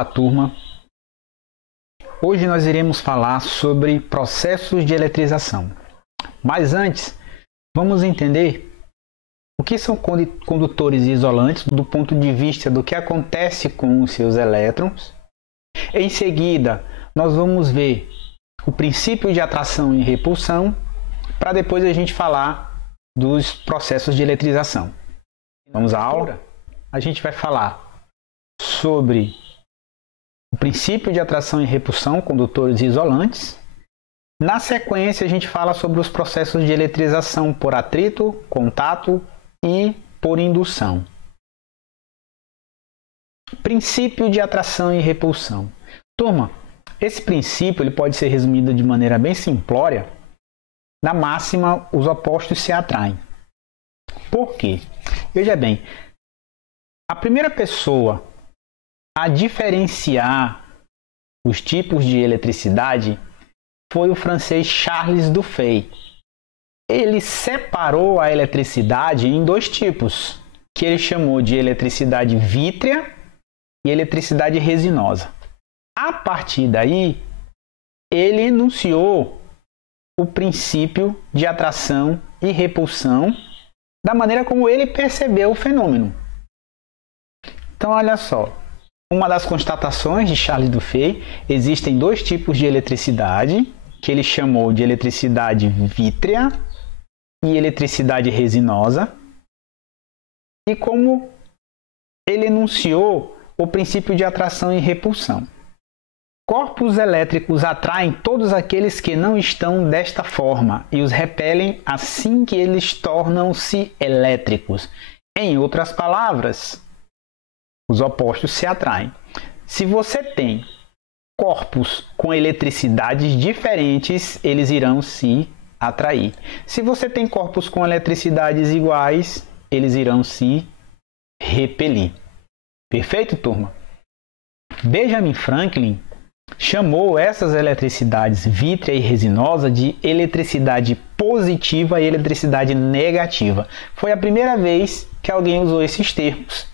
Olá, turma! Hoje nós iremos falar sobre processos de eletrização. Mas antes, vamos entender o que são condutores isolantes do ponto de vista do que acontece com os seus elétrons. Em seguida, nós vamos ver o princípio de atração e repulsão, para depois a gente falar dos processos de eletrização. Vamos à aula? A gente vai falar sobre o princípio de atração e repulsão, condutores isolantes. Na sequência, a gente fala sobre os processos de eletrização por atrito, contato e por indução. Princípio de atração e repulsão. Turma, esse princípio ele pode ser resumido de maneira bem simplória. Na máxima, os opostos se atraem. Por quê? Veja bem, a primeira pessoa a diferenciar os tipos de eletricidade foi o francês Charles Dufay. Ele separou a eletricidade em dois tipos, que ele chamou de eletricidade vítrea e eletricidade resinosa. A partir daí, ele enunciou o princípio de atração e repulsão da maneira como ele percebeu o fenômeno. Então, olha só. Uma das constatações de Charles Dufay, existem dois tipos de eletricidade, que ele chamou de eletricidade vítrea e eletricidade resinosa, e como ele enunciou o princípio de atração e repulsão. Corpos elétricos atraem todos aqueles que não estão desta forma e os repelem assim que eles tornam-se elétricos. Em outras palavras, os opostos se atraem. Se você tem corpos com eletricidades diferentes, eles irão se atrair. Se você tem corpos com eletricidades iguais, eles irão se repelir. Perfeito, turma? Benjamin Franklin chamou essas eletricidades vítrea e resinosa de eletricidade positiva e eletricidade negativa. Foi a primeira vez que alguém usou esses termos.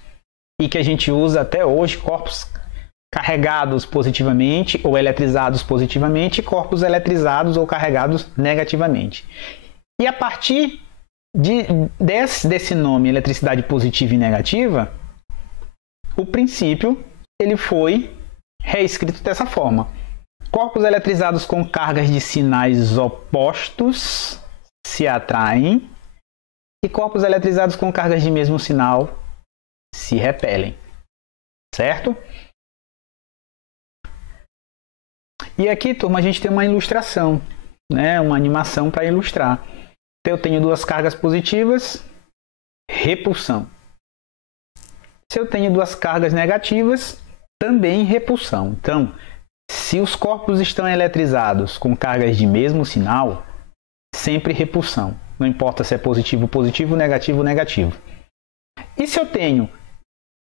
E que a gente usa até hoje, corpos carregados positivamente ou eletrizados positivamente e corpos eletrizados ou carregados negativamente. E a partir desse nome, eletricidade positiva e negativa, o princípio ele foi reescrito dessa forma. Corpos eletrizados com cargas de sinais opostos se atraem e corpos eletrizados com cargas de mesmo sinal se repelem, certo? E aqui, turma, a gente tem uma ilustração, né? Uma animação para ilustrar. Então, eu tenho duas cargas positivas, repulsão. Se eu tenho duas cargas negativas, também repulsão. Então, se os corpos estão eletrizados com cargas de mesmo sinal, sempre repulsão. Não importa se é positivo, positivo, negativo, negativo. E se eu tenho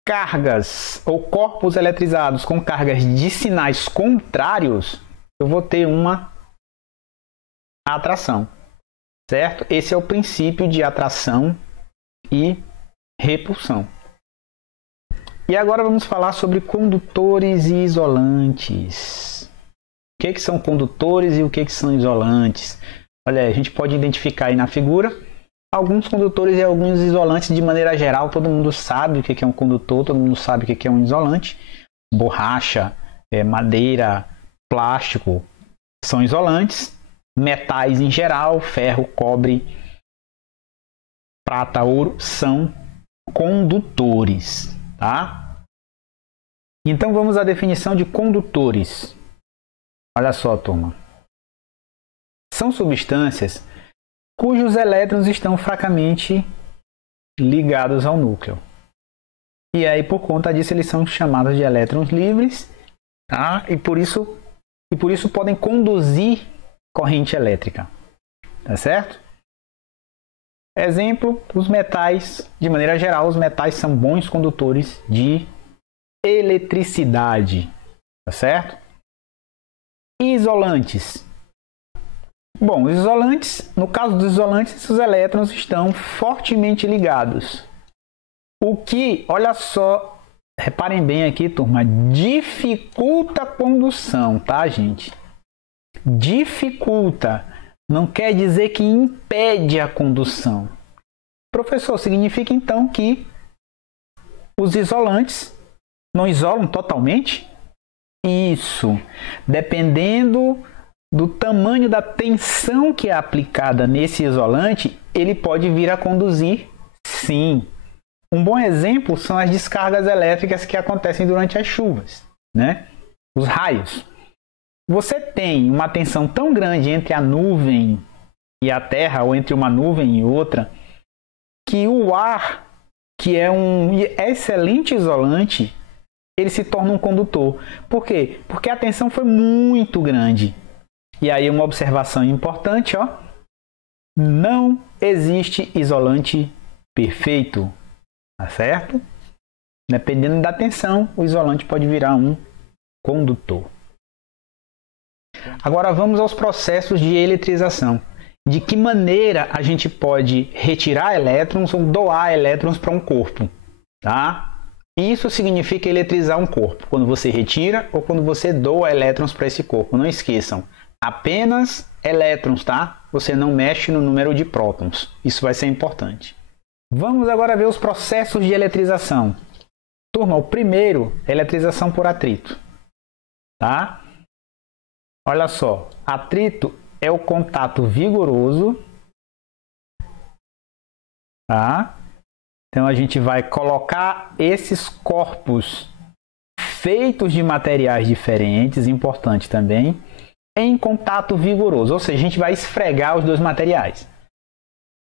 cargas ou corpos eletrizados com cargas de sinais contrários, eu vou ter uma atração, certo? Esse é o princípio de atração e repulsão. E agora vamos falar sobre condutores e isolantes. O que são condutores e o que são isolantes? Olha, a gente pode identificar aí na figura alguns condutores e alguns isolantes. De maneira geral, todo mundo sabe o que é um condutor, todo mundo sabe o que é um isolante. Borracha, madeira, plástico são isolantes. Metais em geral, ferro, cobre, prata, ouro, são condutores, tá? Então vamos à definição de condutores. Olha só, turma. São substâncias cujos elétrons estão fracamente ligados ao núcleo. E aí, por conta disso, eles são chamados de elétrons livres, tá? E por isso podem conduzir corrente elétrica. Tá certo? Exemplo, os metais. De maneira geral, os metais são bons condutores de eletricidade. Tá certo? Isolantes. Bom, os isolantes, no caso dos isolantes, os elétrons estão fortemente ligados. O que, olha só reparem bem aqui, turma, dificulta a condução, tá, gente? Dificulta, não quer dizer que impede a condução. Professor, significa então que os isolantes não isolam totalmente? Isso, dependendo do tamanho da tensão que é aplicada nesse isolante, ele pode vir a conduzir, sim. Um bom exemplo são as descargas elétricas que acontecem durante as chuvas, né? Os raios. Você tem uma tensão tão grande entre a nuvem e a terra, ou entre uma nuvem e outra, que o ar, que é um excelente isolante, ele se torna um condutor. Por quê? Porque a tensão foi muito grande. E aí uma observação importante, ó, não existe isolante perfeito, tá certo? Dependendo da tensão, o isolante pode virar um condutor. Agora vamos aos processos de eletrização. De que maneira a gente pode retirar elétrons ou doar elétrons para um corpo, tá? Isso significa eletrizar um corpo, quando você retira ou quando você doa elétrons para esse corpo. Não esqueçam, apenas elétrons, tá? Você não mexe no número de prótons. Isso vai ser importante. Vamos agora ver os processos de eletrização. Turma, o primeiro é eletrização por atrito, tá? Olha só, atrito é o contato vigoroso, tá? Então a gente vai colocar esses corpos feitos de materiais diferentes, importante também, em contato vigoroso, ou seja, a gente vai esfregar os dois materiais.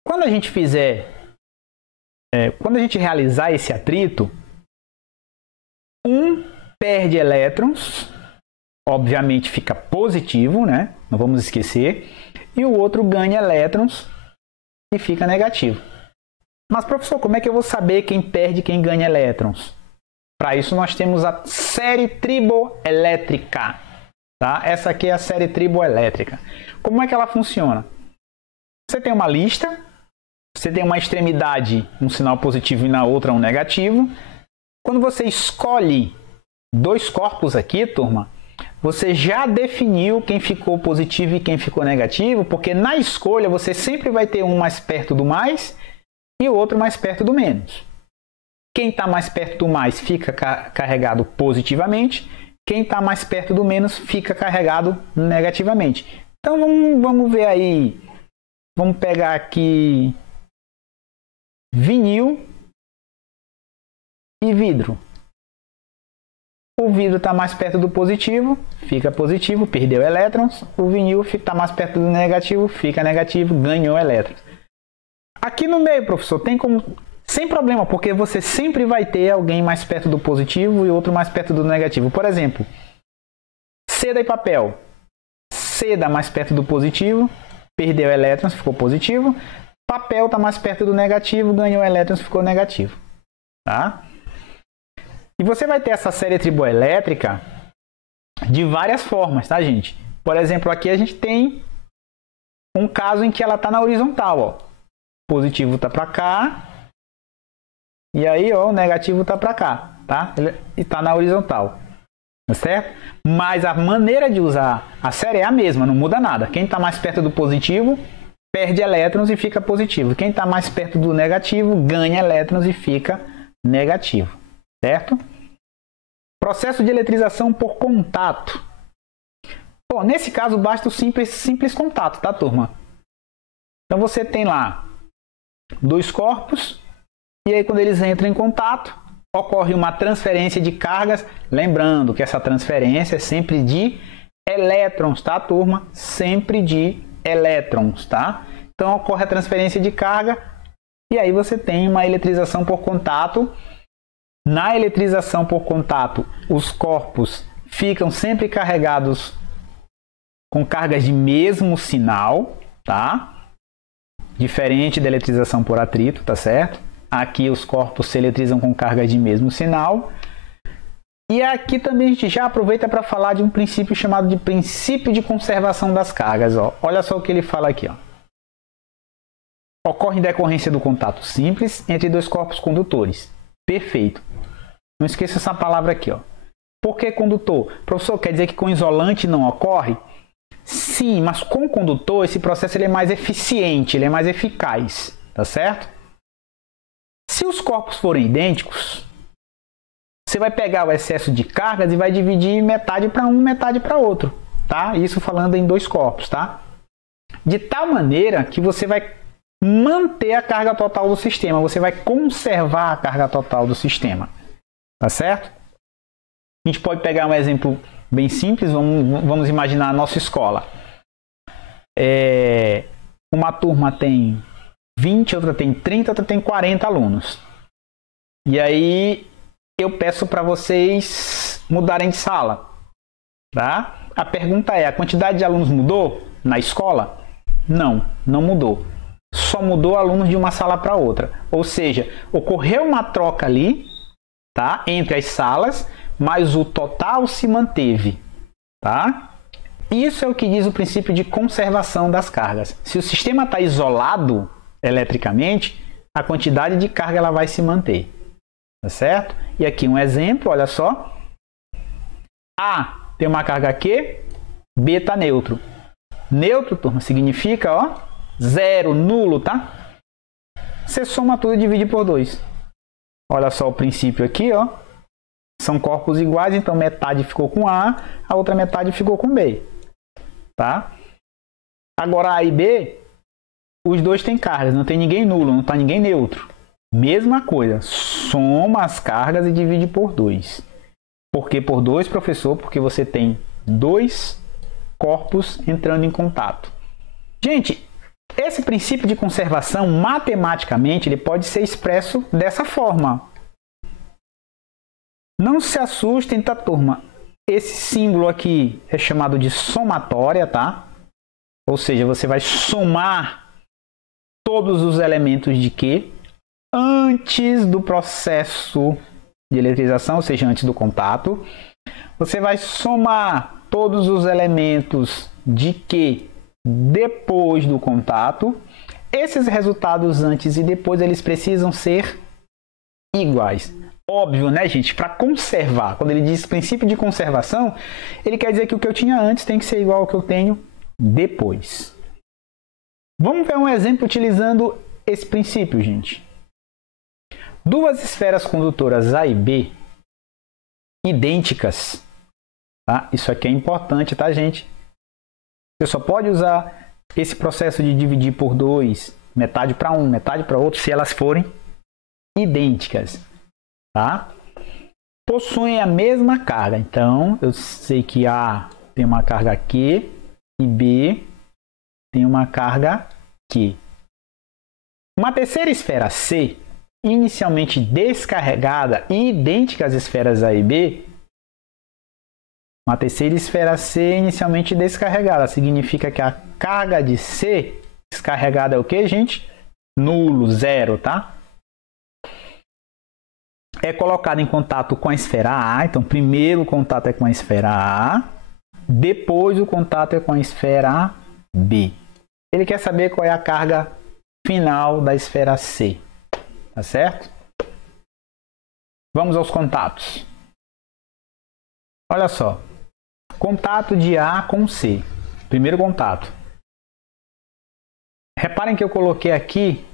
Quando a gente realizar esse atrito, um perde elétrons, obviamente fica positivo, né? Não vamos esquecer, e o outro ganha elétrons e fica negativo. Mas, professor, como é que eu vou saber quem perde e quem ganha elétrons? Para isso, nós temos a série triboelétrica. Tá? Essa aqui é a série triboelétrica. Como é que ela funciona? Você tem uma lista, você tem uma extremidade, um sinal positivo e na outra um negativo. Quando você escolhe dois corpos aqui, turma, você já definiu quem ficou positivo e quem ficou negativo, porque na escolha você sempre vai ter um mais perto do mais e o outro mais perto do menos. Quem está mais perto do mais fica carregado positivamente, quem está mais perto do menos fica carregado negativamente. Então vamos ver aí, vamos pegar aqui vinil e vidro. O vidro está mais perto do positivo, fica positivo, perdeu elétrons. O vinil está mais perto do negativo, fica negativo, ganhou elétrons. Aqui no meio, professor, tem como... Sem problema, porque você sempre vai ter alguém mais perto do positivo e outro mais perto do negativo. Por exemplo, seda e papel. Seda mais perto do positivo, perdeu elétrons, ficou positivo. Papel está mais perto do negativo, ganhou elétrons, ficou negativo. Tá? E você vai ter essa série triboelétrica de várias formas, tá, gente? Por exemplo, aqui a gente tem um caso em que ela está na horizontal, ó. O positivo está para cá. E aí, ó, o negativo está para cá, tá? Ele está na horizontal, tá certo? Mas a maneira de usar a série é a mesma, não muda nada. Quem está mais perto do positivo perde elétrons e fica positivo. Quem está mais perto do negativo ganha elétrons e fica negativo, certo? Processo de eletrização por contato. Bom, nesse caso basta o simples contato, tá, turma? Então você tem lá dois corpos. E aí, quando eles entram em contato, ocorre uma transferência de cargas. Lembrando que essa transferência é sempre de elétrons, tá, turma? Sempre de elétrons, tá? Então, ocorre a transferência de carga e aí você tem uma eletrização por contato. Na eletrização por contato, os corpos ficam sempre carregados com cargas de mesmo sinal, tá? Diferente da eletrização por atrito, tá certo? Aqui os corpos se eletrizam com cargas de mesmo sinal. E aqui também a gente já aproveita para falar de um princípio chamado de princípio de conservação das cargas. Ó. Olha só o que ele fala aqui. Ó. Ocorre em decorrência do contato simples entre dois corpos condutores. Perfeito. Não esqueça essa palavra aqui, ó. Por que condutor? Professor, quer dizer que com isolante não ocorre? Sim, mas com condutor esse processo ele é mais eficiente, ele é mais eficaz, tá certo? Se os corpos forem idênticos, você vai pegar o excesso de cargas e vai dividir metade para um, metade para outro, tá? Isso falando em dois corpos, tá? De tal maneira que você vai manter a carga total do sistema, você vai conservar a carga total do sistema, tá certo? A gente pode pegar um exemplo bem simples, vamos imaginar a nossa escola. Uma turma tem 20, outra tem 30, outra tem 40 alunos. E aí eu peço para vocês mudarem de sala, tá? A pergunta é, a quantidade de alunos mudou na escola? Não, não mudou. Só mudou alunos de uma sala para outra. Ou seja, ocorreu uma troca ali, tá? Entre as salas, mas o total se manteve, tá? Isso é o que diz o princípio de conservação das cargas. Se o sistema está isolado eletricamente, a quantidade de carga ela vai se manter, tá certo? E aqui um exemplo, olha só. A tem uma carga Q, B está neutro. Neutro, turma, significa, ó, zero, nulo, tá? Você soma tudo e divide por 2. Olha só o princípio aqui, ó. São corpos iguais, então metade ficou com A, a outra metade ficou com B, tá? Agora A e B, os dois têm cargas, não tem ninguém nulo, não está ninguém neutro. Mesma coisa, soma as cargas e divide por 2. Por que por 2, professor? Porque você tem dois corpos entrando em contato. Gente, esse princípio de conservação, matematicamente, ele pode ser expresso dessa forma. Não se assustem, tá, turma? Esse símbolo aqui é chamado de somatória, tá? Ou seja, você vai somar todos os elementos de Q antes do processo de eletrização, ou seja, antes do contato. Você vai somar todos os elementos de Q depois do contato. Esses resultados antes e depois, eles precisam ser iguais. Óbvio, né, gente? Para conservar, quando ele diz princípio de conservação, ele quer dizer que o que eu tinha antes tem que ser igual ao que eu tenho depois. Vamos ver um exemplo utilizando esse princípio, gente. Duas esferas condutoras A e B, idênticas, tá? Isso aqui é importante, tá, gente? Você só pode usar esse processo de dividir por 2, metade para um, metade para outro, se elas forem idênticas. Tá? Possuem a mesma carga. Então, eu sei que A tem uma carga Q e B tem uma carga Q. Uma terceira esfera C, inicialmente descarregada e idêntica às esferas A e B. Uma terceira esfera C inicialmente descarregada. Significa que a carga de C descarregada é o que, gente? Nulo, zero, tá? É colocado em contato com a esfera A. Então, primeiro o contato é com a esfera A, depois o contato é com a esfera B. Ele quer saber qual é a carga final da esfera C, tá certo? Vamos aos contatos. Olha só, contato de A com C. Primeiro contato. Reparem que eu coloquei aqui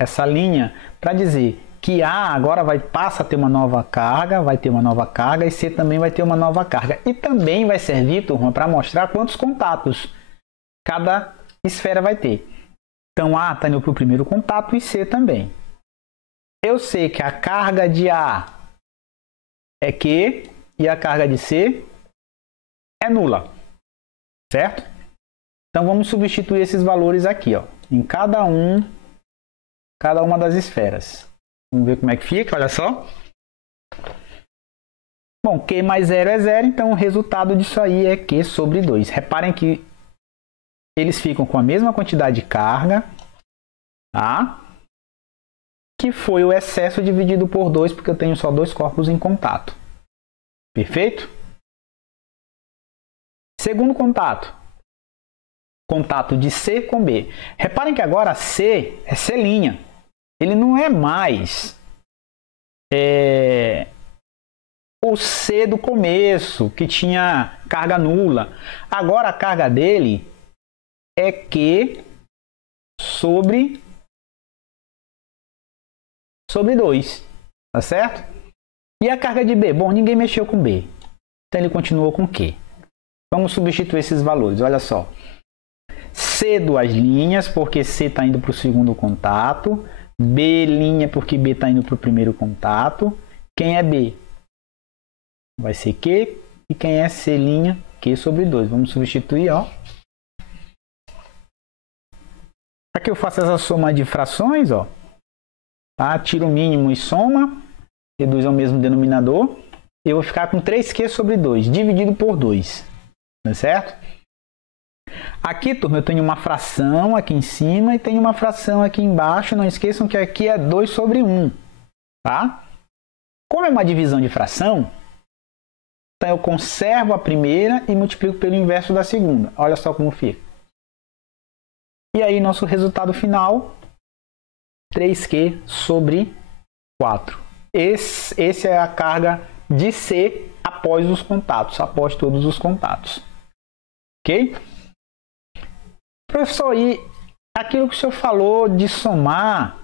essa linha para dizer que A agora passa a ter uma nova carga, vai ter uma nova carga, e C também vai ter uma nova carga. E também vai servir, turma, para mostrar quantos contatos cada esfera vai ter. Então A está indo para o primeiro contato e C também. Eu sei que a carga de A é Q e a carga de C é nula, certo? Então vamos substituir esses valores aqui, ó, em cada uma das esferas. Vamos ver como é que fica, olha só. Bom, Q mais 0 é 0, então o resultado disso aí é Q sobre 2. Reparem que eles ficam com a mesma quantidade de carga, tá? Que foi o excesso dividido por 2, porque eu tenho só dois corpos em contato. Perfeito? Segundo contato. Contato de C com B. Reparem que agora C é C'. Ele não é mais o C do começo, que tinha carga nula. Agora a carga dele é Q sobre 2, tá certo? E a carga de B? Bom, ninguém mexeu com B, então ele continuou com Q. Vamos substituir esses valores, olha só. C duas linhas, porque C está indo para o segundo contato. B linha, porque B está indo para o primeiro contato. Quem é B? Vai ser Q. E quem é C linha? Q sobre 2. Vamos substituir, ó. Aqui eu faço essa soma de frações, ó. Tá? Tiro o mínimo e soma. Reduz ao mesmo denominador. Eu vou ficar com 3Q sobre 2, dividido por 2. Tá certo? Aqui, turma, eu tenho uma fração aqui em cima e tenho uma fração aqui embaixo. Não esqueçam que aqui é 2 sobre 1. Tá? Como é uma divisão de fração, então eu conservo a primeira e multiplico pelo inverso da segunda. Olha só como fica. E aí, nosso resultado final, 3Q sobre 4. Esse é a carga de C após os contatos, após todos os contatos. Ok? Professor, e aquilo que o senhor falou de somar,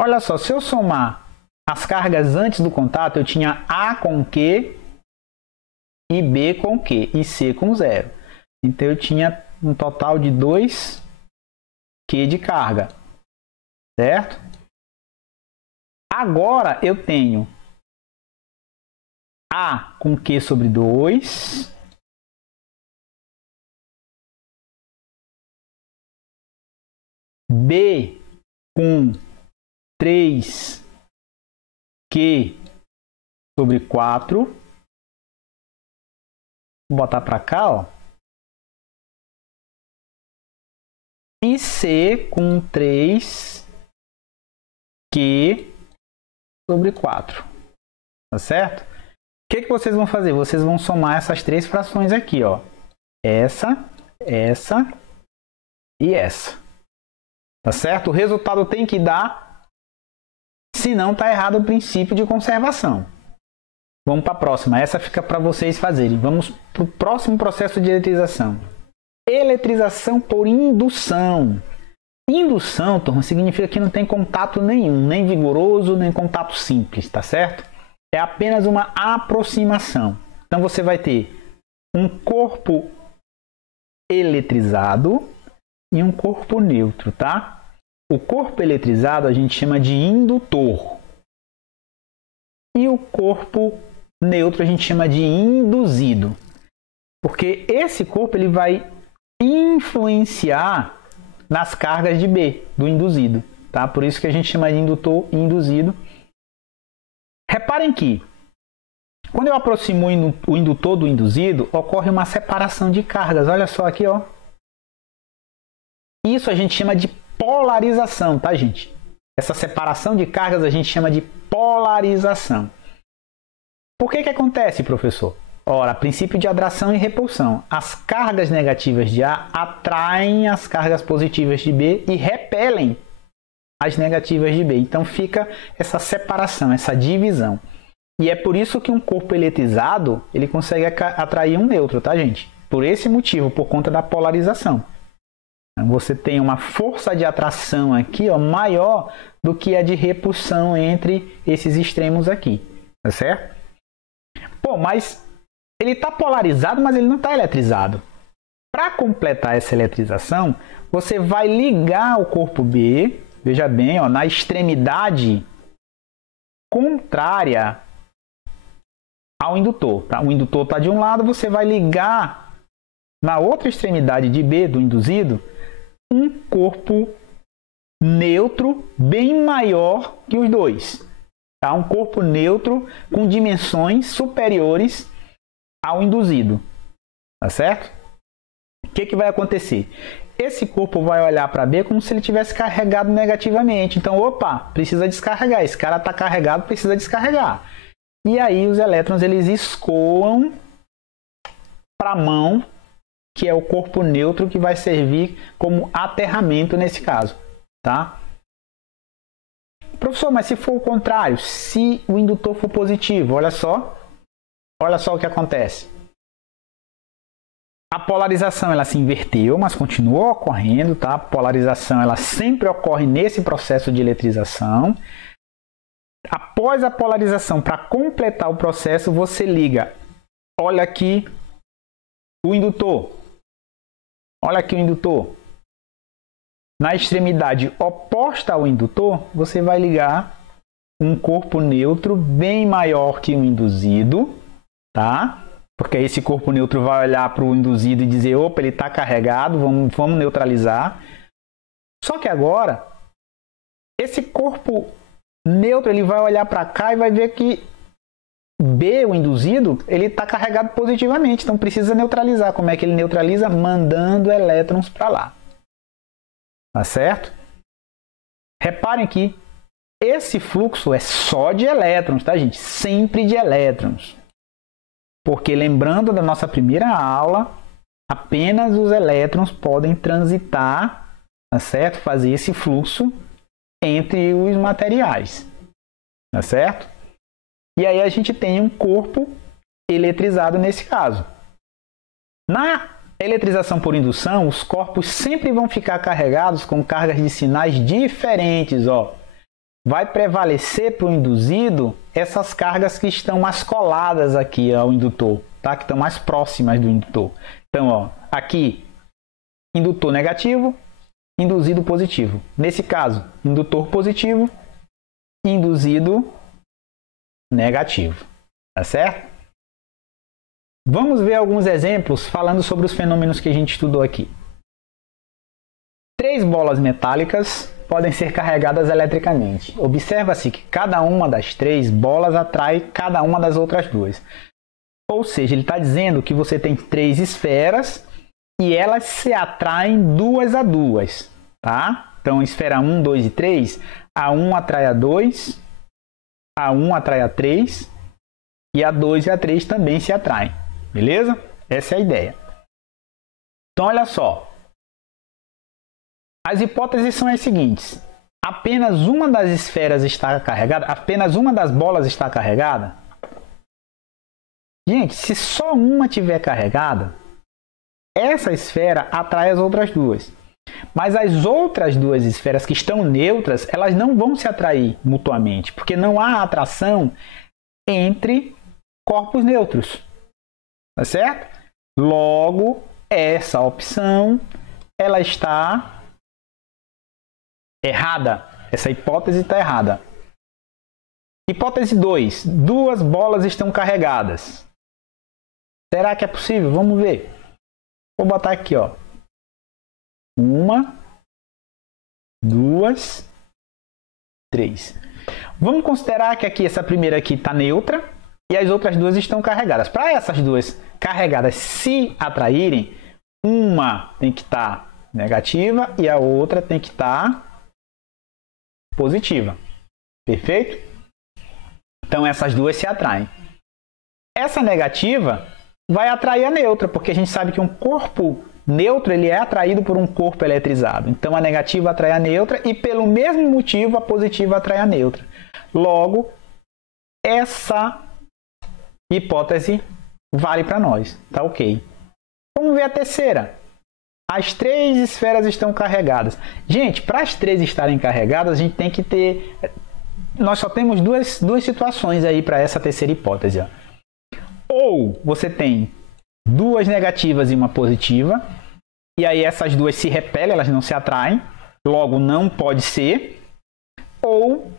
olha só, se eu somar as cargas antes do contato, eu tinha A com Q e B com Q e C com 0. Então eu tinha um total de 2Q de carga, certo? Agora eu tenho A com Q sobre 2, B com 3Q sobre 4. Vou botar para cá, ó. E C com 3Q sobre 4. Tá certo? O que vocês vão fazer? Vocês vão somar essas três frações aqui, ó. Essa e essa. Tá certo? O resultado tem que dar, senão tá errado o princípio de conservação. Vamos para a próxima. Essa fica para vocês fazerem. Vamos para o próximo processo de eletrização. Eletrização por indução. Indução, turma, significa que não tem contato nenhum, nem vigoroso, nem contato simples, tá certo? É apenas uma aproximação. Então você vai ter um corpo eletrizado e um corpo neutro, tá? O corpo eletrizado a gente chama de indutor. E o corpo neutro a gente chama de induzido. Porque esse corpo ele vai influenciar nas cargas de B, do induzido, tá? Por isso que a gente chama de indutor e induzido. Reparem que, quando eu aproximo o indutor do induzido, ocorre uma separação de cargas. Olha só aqui, ó. Isso a gente chama de polarização, tá, gente? Essa separação de cargas a gente chama de polarização. Por que acontece, professor? Ora, princípio de atração e repulsão. As cargas negativas de A atraem as cargas positivas de B e repelem as negativas de B. Então fica essa separação, essa divisão. E é por isso que um corpo eletrizado ele consegue atrair um neutro, tá, gente? Por esse motivo, por conta da polarização. Você tem uma força de atração aqui, ó, maior do que a de repulsão entre esses extremos aqui, tá certo? Pô, mas ele está polarizado, mas ele não está eletrizado. Para completar essa eletrização, você vai ligar o corpo B, veja bem, ó, na extremidade contrária ao indutor. Tá? O indutor está de um lado, você vai ligar na outra extremidade de B, do induzido, um corpo neutro bem maior que os dois. Tá? Um corpo neutro com dimensões superiores ao induzido. Tá certo? O que vai acontecer? Esse corpo vai olhar para B como se ele tivesse carregado negativamente. Então, opa, precisa descarregar. Esse cara está carregado, precisa descarregar. E aí os elétrons eles escoam para a mão, que é o corpo neutro que vai servir como aterramento nesse caso, tá? Professor, mas se for o contrário, se o indutor for positivo, olha só o que acontece. A polarização ela se inverteu, mas continua ocorrendo, tá? A polarização ela sempre ocorre nesse processo de eletrização. Após a polarização, para completar o processo, você liga. Olha aqui o indutor. Olha aqui o indutor. Na extremidade oposta ao indutor, você vai ligar um corpo neutro bem maior que o induzido, tá? Porque esse corpo neutro vai olhar para o induzido e dizer, opa, ele está carregado, vamos neutralizar. Só que agora, esse corpo neutro ele vai olhar para cá e vai ver que B, o induzido, ele está carregado positivamente, então precisa neutralizar. Como é que ele neutraliza? Mandando elétrons para lá. Tá certo? Reparem que esse fluxo é só de elétrons, tá, gente? Sempre de elétrons. Porque lembrando da nossa primeira aula, apenas os elétrons podem transitar, tá certo? Fazer esse fluxo entre os materiais, tá certo? E aí a gente tem um corpo eletrizado nesse caso. Na eletrização por indução, os corpos sempre vão ficar carregados com cargas de sinais diferentes, ó. Vai prevalecer para o induzido essas cargas que estão mais coladas aqui ao indutor, tá? Que estão mais próximas do indutor. Então, ó, aqui, indutor negativo, induzido positivo. Nesse caso, indutor positivo, induzido negativo. Tá certo? Vamos ver alguns exemplos falando sobre os fenômenos que a gente estudou aqui. 3 bolas metálicas podem ser carregadas eletricamente. Observa-se que cada uma das 3 bolas atrai cada uma das outras 2. Ou seja, ele está dizendo que você tem 3 esferas e elas se atraem 2 a 2. Tá? Então, esfera 1, 2 e 3, a 1 atrai a 2, a 1 atrai a 3 e a 2 e a 3 também se atraem. Beleza? Essa é a ideia. Então, olha só. As hipóteses são as seguintes. Apenas uma das esferas está carregada? Apenas uma das bolas está carregada? Gente, se só uma estiver carregada, essa esfera atrai as outras 2. Mas as outras 2 esferas que estão neutras, elas não vão se atrair mutuamente, porque não há atração entre corpos neutros. Tá certo? Logo, essa opção ela está errada. Essa hipótese está errada. Hipótese 2. 2 bolas estão carregadas. Será que é possível? Vamos ver. Vou botar aqui, ó. 1, 2, 3. Vamos considerar que aqui essa primeira aqui está neutra e as outras 2 estão carregadas. Para essas 2 carregadas se atraírem, uma tem que estar negativa e a outra tem que estar positiva. Perfeito? Então essas 2 se atraem. Essa negativa vai atrair a neutra, porque a gente sabe que um corpo neutro ele é atraído por um corpo eletrizado. Então a negativa atrai a neutra e pelo mesmo motivo a positiva atrai a neutra. Logo, essa hipótese vale para nós. Tá ok. Vamos ver a terceira. As 3 esferas estão carregadas. Gente, para as 3 estarem carregadas, a gente tem que ter... Nós só temos duas situações aí para essa terceira hipótese. Ó. Ou você tem 2 negativas e uma positiva, e aí essas 2 se repelem, elas não se atraem, logo não pode ser. Ou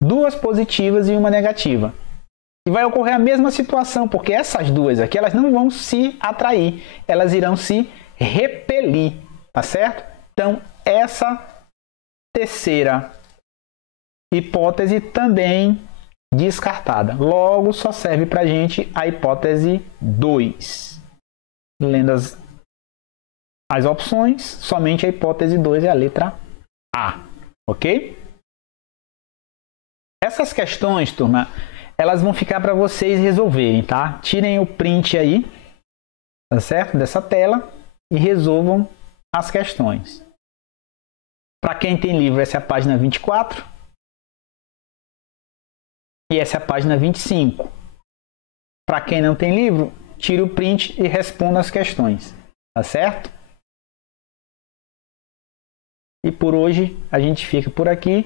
2 positivas e uma negativa. E vai ocorrer a mesma situação, porque essas 2 aqui, elas não vão se atrair, elas irão se repelir, tá certo? Então, essa terceira hipótese também descartada. Logo, só serve para a gente a hipótese 2. Lendo as opções, somente a hipótese 2 é a letra A, ok? Essas questões, turma, elas vão ficar para vocês resolverem, tá? Tirem o print aí, tá certo? Dessa tela e resolvam as questões. Para quem tem livro, essa é a página 24. E essa é a página 25. Para quem não tem livro, tire o print e responda as questões. Tá certo? E por hoje a gente fica por aqui.